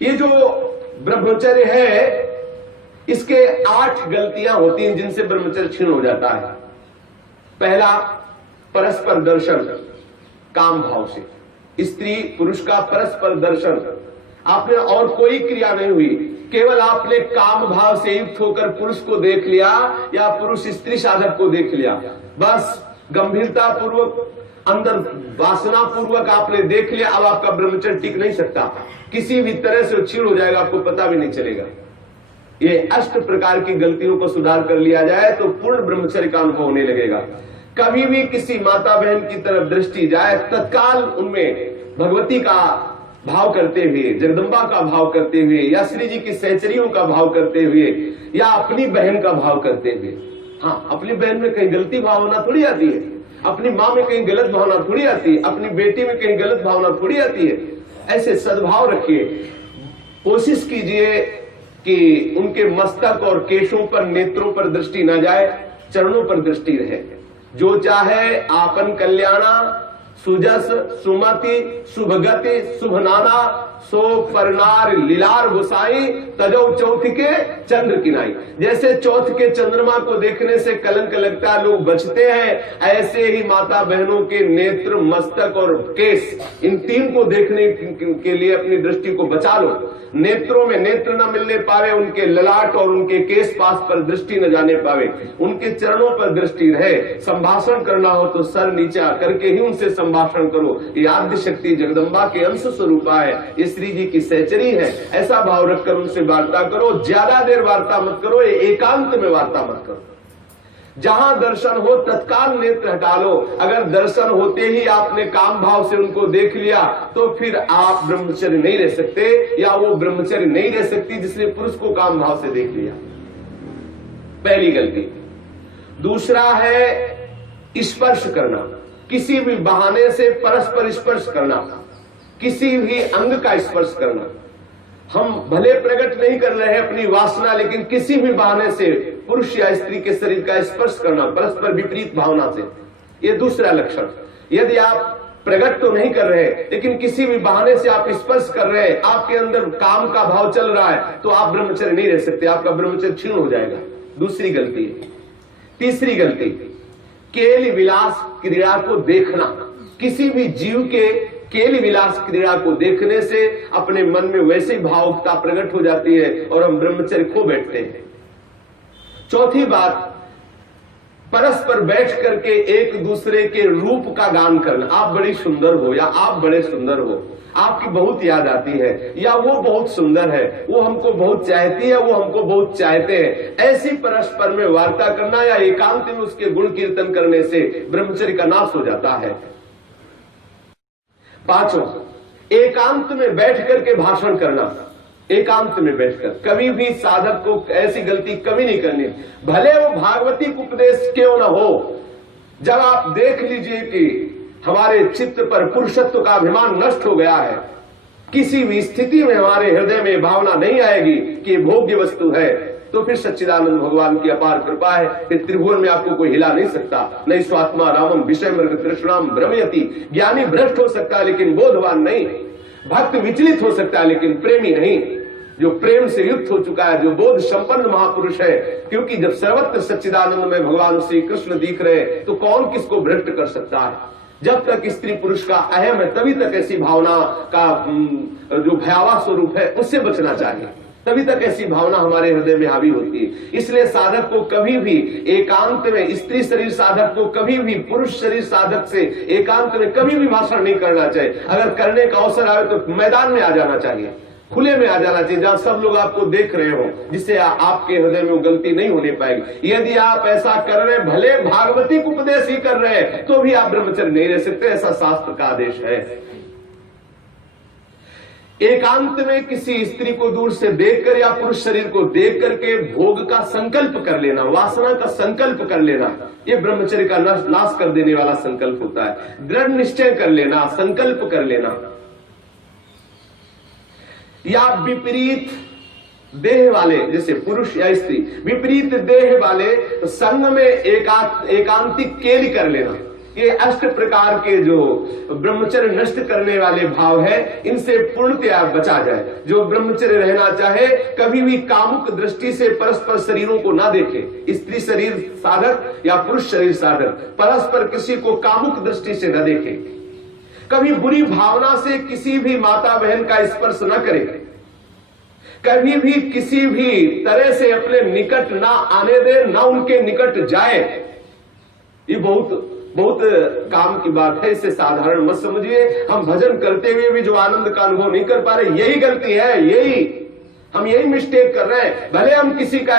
ये जो ब्रह्मचर्य है, इसके 8 गलतियां होती हैं जिनसे ब्रह्मचर्य क्षीण हो जाता है। पहला, परस्पर दर्शन काम भाव से। स्त्री पुरुष का परस्पर दर्शन, आपने और कोई क्रिया नहीं हुई, केवल आपने काम भाव से युक्त होकर पुरुष को देख लिया या पुरुष स्त्री साधक को देख लिया, बस गंभीरता पूर्वक अंदर वासना पूर्वक आपने देख लिया। अब आपका ब्रह्मचर्य टिक नहीं सकता, किसी भी तरह से क्षीण हो जाएगा, आपको पता भी नहीं चलेगा। ये 8 प्रकार की गलतियों को सुधार कर लिया जाए तो पूर्ण ब्रह्मचर्य का अनुभव होने लगेगा। कभी भी किसी माता बहन की तरफ दृष्टि जाए, तत्काल उनमें भगवती का भाव करते हुए, जगदम्बा का भाव करते हुए, या श्री जी की सहचरियों का भाव करते हुए, या अपनी बहन का भाव करते हुए। हाँ, अपनी बहन में कहीं गलती भावना थोड़ी आती है, अपनी माँ में कहीं गलत भावना थोड़ी आती है, अपनी बेटी में कहीं गलत भावना थोड़ी आती है। ऐसे सद्भाव रखिए, कोशिश कीजिए कि उनके मस्तक और केशों पर, नेत्रों पर दृष्टि न जाए, चरणों पर दृष्टि रहे। जो चाहे आपन कल्याणा, सुजस सुमति शुभगति शुभनाना, सो परनार लीलार गुसाई, तजो चौथ के चंद्र किनाई। जैसे चौथ के चंद्रमा को देखने से कलंक लगता है, लोग बचते हैं, ऐसे ही माता बहनों के नेत्र, मस्तक और केस, इन 3 को देखने के लिए अपनी दृष्टि को बचा लो। नेत्रों में नेत्र न मिलने पावे, उनके ललाट और उनके केस पास पर दृष्टि न जाने पावे, उनके चरणों पर दृष्टि रहे। संभाषण करना हो तो सर नीचा करके ही उनसे संभाषण करो। ये आद्य शक्ति जगदम्बा के अंश स्वरूपा है, ये श्री जी की सहचरी है। ऐसा भाव रखकर उनसे वार्ता करो। ज्यादा देर वार्ता मत करो, ये एकांत में वार्ता मत करो। जहां दर्शन हो तत्काल नेत्र हटा लो। अगर दर्शन होते ही आपने काम भाव से उनको देख लिया तो फिर आप ब्रह्मचर्य नहीं रह सकते, या वो ब्रह्मचर्य नहीं रह सकती जिसने पुरुष को काम भाव से देख लिया। पहली गलती। दूसरा है स्पर्श करना, किसी भी बहाने से परस्पर स्पर्श करना, किसी भी अंग का स्पर्श करना। हम भले प्रकट नहीं कर रहे हैं अपनी वासना, लेकिन किसी भी बहाने से पुरुष या स्त्री के शरीर का स्पर्श करना परस्पर विपरीत भावना से, यह दूसरा लक्षण। यदि आप प्रकट तो नहीं कर रहे लेकिन किसी भी बहाने से आप स्पर्श कर रहे हैं, आपके अंदर काम का भाव चल रहा है, तो आप ब्रह्मचर्य नहीं रह सकते, आपका ब्रह्मचर्य क्षीण हो जाएगा। दूसरी गलती। तीसरी गलती, केल विलास क्रीड़ा को देखना। किसी भी जीव के केल विलास क्रीड़ा को देखने से अपने मन में वैसी भावुकता प्रकट हो जाती है और हम ब्रह्मचर्य खो बैठते हैं। चौथी बात, परस्पर बैठ करके एक दूसरे के रूप का गान करना। आप बड़ी सुंदर हो, या आप बड़े सुंदर हो, आपकी बहुत याद आती है, या वो बहुत सुंदर है, वो हमको बहुत चाहती है, वो हमको बहुत चाहते हैं। ऐसी परस्पर में वार्ता करना या एकांत में उसके गुण कीर्तन करने से ब्रह्मचर्य का नाश हो जाता है। पांचों, एकांत में बैठ करके भाषण करना। एकांत में बैठकर कभी भी साधक को ऐसी गलती कभी नहीं करनी, भले वो भागवती उपदेश क्यों न हो। जब आप देख लीजिए कि हमारे चित्त पर पुरुषत्व का अभिमान नष्ट हो गया है, किसी भी स्थिति में हमारे हृदय में भावना नहीं आएगी कि ये भोग्य वस्तु है, तो फिर सच्चिदानंद भगवान की अपार कृपा है। फिर त्रिभुवन में आपको कोई हिला नहीं सकता। नहीं स्वात्मा रामम विषय मृग तृष्णाम भ्रमयति। ज्ञानी भ्रष्ट हो सकता है लेकिन बोधवान नहीं, भक्त विचलित हो सकता है लेकिन प्रेमी नहीं। जो प्रेम से युक्त हो चुका है, जो बोध संपन्न महापुरुष है, क्योंकि जब सर्वत्र सच्चिदानंद में भगवान श्री कृष्ण दिख रहे तो कौन किसको भ्रष्ट कर सकता है। जब तक स्त्री पुरुष का अहम है तभी तक ऐसी भावना का जो भयावह स्वरूप है उससे बचना चाहिए, तभी तक ऐसी भावना हमारे हृदय में हावी होती है। इसलिए साधक को कभी भी एकांत में, स्त्री शरीर साधक को कभी भी पुरुष शरीर साधक से एकांत में कभी भी भाषण नहीं करना चाहिए। अगर करने का अवसर आए तो मैदान में आ जाना चाहिए, खुले में आ जाना चाहिए, जहां सब लोग आपको देख रहे हो, जिससे आपके हृदय में वो गलती नहीं होने पाएगी। यदि आप ऐसा कर रहे, भले भागवती उपदेश ही कर रहे हैं, तो भी आप ब्रह्मचर्य नहीं रह सकते, ऐसा शास्त्र का आदेश है। एकांत में किसी स्त्री को दूर से देखकर या पुरुष शरीर को देख करके भोग का संकल्प कर लेना, वासना का संकल्प कर लेना, ये ब्रह्मचर्य का नाश कर देने वाला संकल्प होता है। दृढ़ निश्चय कर लेना, संकल्प कर लेना। या विपरीत देह वाले, जैसे पुरुष या स्त्री, विपरीत देह वाले संग में एकांतिक केली कर लेना। ये अष्ट प्रकार के जो ब्रह्मचर्य नष्ट करने वाले भाव है, इनसे पूर्णतया बचा जाए। जो ब्रह्मचर्य रहना चाहे कभी भी कामुक दृष्टि से परस्पर शरीरों को ना देखे, स्त्री शरीर साधक या पुरुष शरीर साधक परस्पर किसी को कामुक दृष्टि से न देखे, कभी बुरी भावना से किसी भी माता बहन का स्पर्श न करे, कभी भी किसी भी तरह से अपने निकट ना आने दे, ना उनके निकट जाए। ये बहुत बहुत काम की बात है, इसे साधारण मत समझिए। हम भजन करते हुए भी जो आनंद का अनुभव नहीं कर पा रहे, यही गलती है, हम यही मिस्टेक कर रहे हैं। भले हम किसी का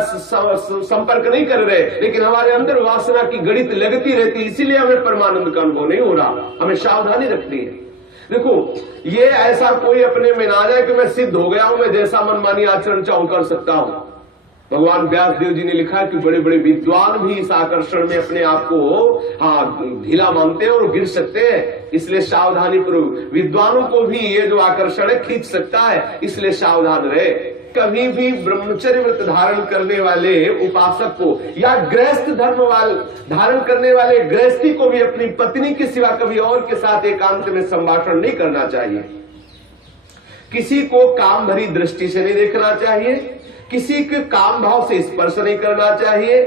संपर्क नहीं कर रहे, लेकिन हमारे अंदर वासना की गणित लगती रहती, इसीलिए हमें परमानंद का अनुभव नहीं हो रहा। हमें सावधानी रखनी है। देखो, ये ऐसा कोई अपने में ना जाए कि मैं सिद्ध हो गया हूं, मैं जैसा मनमानी आचरण चाहूं कर सकता हूं। भगवान व्यास देव जी ने लिखा है कि बड़े बड़े विद्वान भी इस आकर्षण में अपने आप को ढीला मानते हैं और गिर सकते हैं। इसलिए सावधानी पूर्वक, विद्वानों को भी ये जो आकर्षण है खींच सकता है, इसलिए सावधान रहे। कभी भी ब्रह्मचर्य व्रत धारण करने वाले उपासक को या गृहस्थ धर्म धारण करने वाले गृहस्थी को भी अपनी पत्नी के सिवा कभी और के साथ एकांत में संभाषण नहीं करना चाहिए। किसी को काम भरी दृष्टि से नहीं देखना चाहिए, किसी के काम भाव से स्पर्श नहीं करना चाहिए,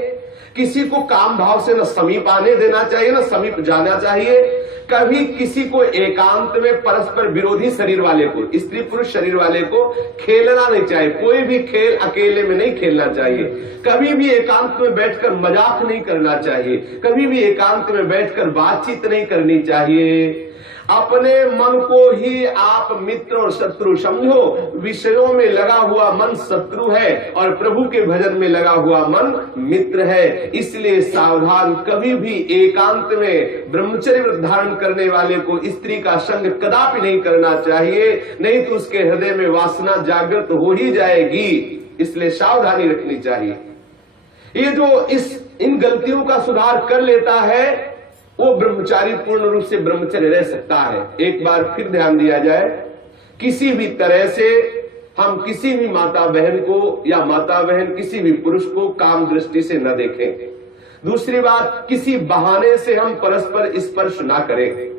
किसी को काम भाव से न समीप आने देना चाहिए न समीप जाना चाहिए। कभी किसी को एकांत में परस्पर विरोधी शरीर वाले को, स्त्री पुरुष शरीर वाले को खेलना नहीं चाहिए। कोई भी खेल अकेले में नहीं खेलना चाहिए। कभी भी एकांत में बैठकर मजाक नहीं करना चाहिए, कभी भी एकांत में बैठकर बातचीत नहीं करनी चाहिए। अपने मन को ही आप मित्र और शत्रु समझो। विषयों में लगा हुआ मन शत्रु है और प्रभु के भजन में लगा हुआ मन मित्र है। इसलिए सावधान, कभी भी एकांत में ब्रह्मचर्य व्रत धारण करने वाले को स्त्री का संग कदापि नहीं करना चाहिए, नहीं तो उसके हृदय में वासना जागृत हो ही जाएगी। इसलिए सावधानी रखनी चाहिए। ये जो इन गलतियों का सुधार कर लेता है, वो ब्रह्मचारी पूर्ण रूप से ब्रह्मचर्य रह सकता है। एक बार फिर ध्यान दिया जाए, किसी भी तरह से हम किसी भी माता बहन को या माता बहन किसी भी पुरुष को काम दृष्टि से न देखें। दूसरी बात, किसी बहाने से हम परस्पर स्पर्श ना करें।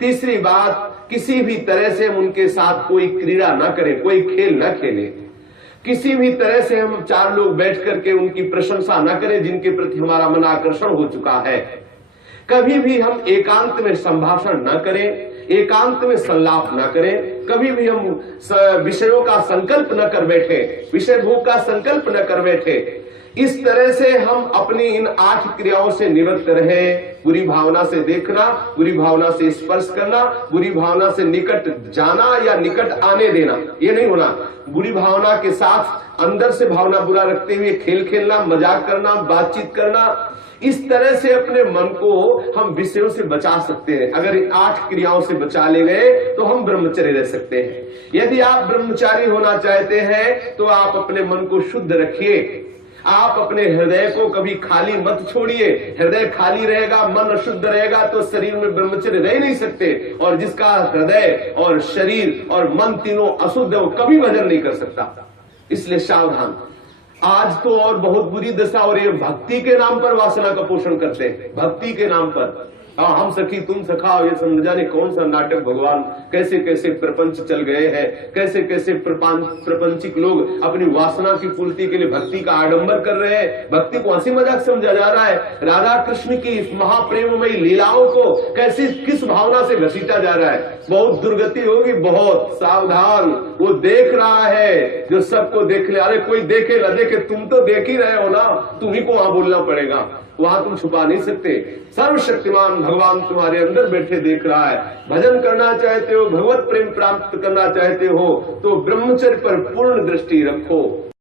तीसरी बात, किसी भी तरह से हम उनके साथ कोई क्रीड़ा ना करें, कोई खेल ना खेलें। किसी भी तरह से हम चार लोग बैठ करके उनकी प्रशंसा ना करें जिनके प्रति हमारा मन आकर्षण हो चुका है। कभी भी हम एकांत में संभाषण न करें, एकांत में संलाप न करें। कभी भी हम विषयों का संकल्प न कर बैठे, विषय भोग का संकल्प न कर बैठे। इस तरह से हम अपनी इन 8 क्रियाओं से निवृत्त रहे। बुरी भावना से देखना, बुरी भावना से स्पर्श करना, बुरी भावना से निकट जाना या निकट आने देना, ये नहीं होना। बुरी भावना के साथ अंदर से भावना बुरा रखते हुए खेल खेलना, मजाक करना, बातचीत करना, इस तरह से अपने मन को हम विषयों से बचा सकते हैं। अगर इन 8 क्रियाओं से बचा ले गए तो हम ब्रह्मचर्य रह सकते हैं। यदि आप ब्रह्मचारी होना चाहते हैं तो आप अपने मन को शुद्ध रखिए। आप अपने हृदय को कभी खाली मत छोड़िए। हृदय खाली रहेगा, मन अशुद्ध रहेगा तो शरीर में ब्रह्मचर्य रह नहीं सकते। और जिसका हृदय और शरीर और मन तीनों अशुद्ध है, वो कभी भजन नहीं कर सकता। इसलिए सावधान। आज तो और बहुत बुरी दशा, और ये भक्ति के नाम पर वासना का पोषण करते हैं। भक्ति के नाम पर हम सखी तुम सखा, ये समझ जाने कौन सा नाटक। भगवान कैसे कैसे प्रपंच चल गए हैं, कैसे कैसे प्रपंचिक लोग अपनी वासना की पूर्ति के लिए भक्ति का आडंबर कर रहे हैं। भक्ति को हंसी मजाक समझा जा रहा है। राधा कृष्ण की इस महाप्रेममयी लीलाओं को कैसे किस भावना से घसीटा जा रहा है। बहुत दुर्गति होगी, बहुत सावधान। वो देख रहा है जो सबको देख ले। अरे कोई देखे न देखे, तुम तो देख ही रहे हो ना, तुम्ही को वहां बोलना पड़ेगा, वहां तुम छुपा नहीं सकते। सर्वशक्तिमान भगवान तुम्हारे अंदर बैठे देख रहा है। भजन करना चाहते हो, भगवत प्रेम प्राप्त करना चाहते हो तो ब्रह्मचर्य पर पूर्ण दृष्टि रखो।